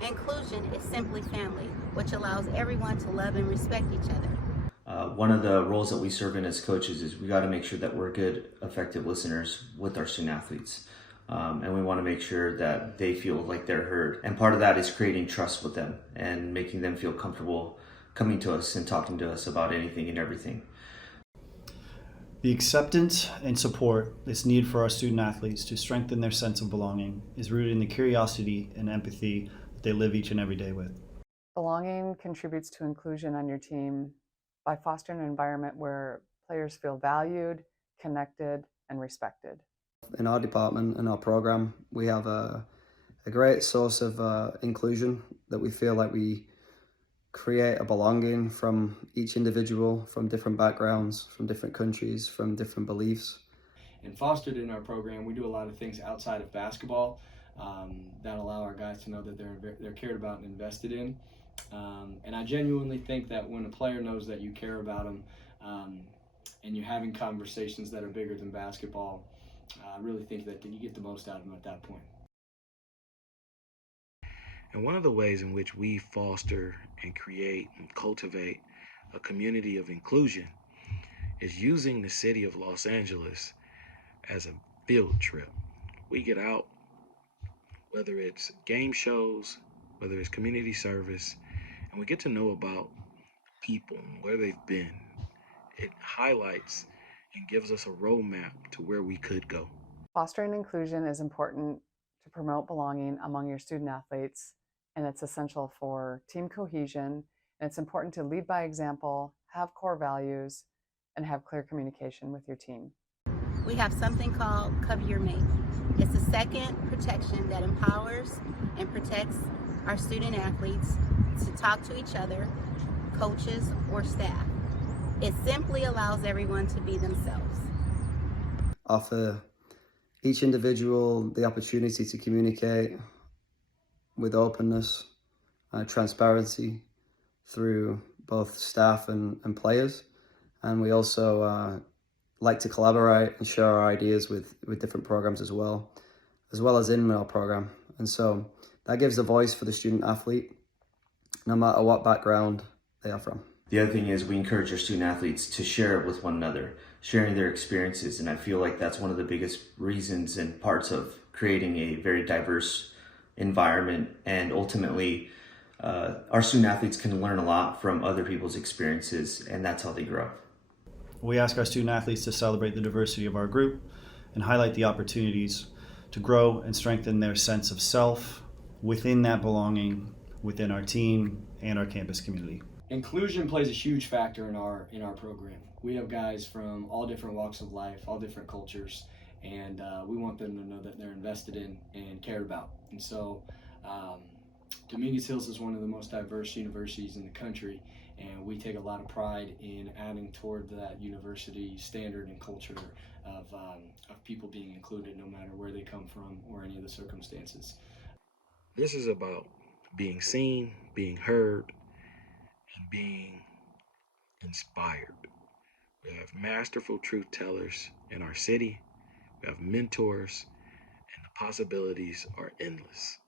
Inclusion is simply family, which allows everyone to love and respect each other. One of the roles that we serve in as coaches is we got to make sure that we're good, effective listeners with our student athletes. And we want to make sure that they feel like they're heard. And part of that is creating trust with them and making them feel comfortable coming to us and talking to us about anything and everything. The acceptance and support that's needed for our student athletes to strengthen their sense of belonging is rooted in the curiosity and empathy that they live each and every day with. Belonging contributes to inclusion on your team by fostering an environment where players feel valued, connected, and respected. In our department and our program, we have a great source of inclusion that we feel like we create a belonging from each individual, from different backgrounds, from different countries, from different beliefs. And fostered in our program, we do a lot of things outside of basketball that allow our guys to know that they're cared about and invested in. And I genuinely think that when a player knows that you care about them and you're having conversations that are bigger than basketball, I really think that you get the most out of them at that point. And one of the ways in which we foster and create and cultivate a community of inclusion is using the city of Los Angeles as a field trip. We get out, whether it's game shows, whether it's community service, and we get to know about people and where they've been. It highlights and gives us a roadmap to where we could go. Fostering inclusion is important to promote belonging among your student athletes, and it's essential for team cohesion, and it's important to lead by example, have core values, and have clear communication with your team. We have something called Cover Your Mate. It's a second protection that empowers and protects our student athletes to talk to each other, coaches, or staff. It simply allows everyone to be themselves. Offer each individual the opportunity to communicate with openness and transparency through both staff and players. And we also like to collaborate and share our ideas with different programs as well as in our program. And so that gives a voice for the student athlete, no matter what background they are from. The other thing is we encourage our student athletes to share with one another, sharing their experiences. And I feel like that's one of the biggest reasons and parts of creating a very diverse environment. And ultimately, our student athletes can learn a lot from other people's experiences, and that's how they grow. We ask our student athletes to celebrate the diversity of our group and highlight the opportunities to grow and strengthen their sense of self within that belonging within our team and our campus community. Inclusion plays a huge factor in our program. We have guys from all different walks of life, all different cultures, and we want them to know that they're invested in and cared about. And so Dominguez Hills is one of the most diverse universities in the country, and we take a lot of pride in adding toward that university standard and culture of people being included no matter where they come from or any of the circumstances. This is about being seen, being heard, and being inspired. We have masterful truth tellers in our city. We have mentors, and the possibilities are endless.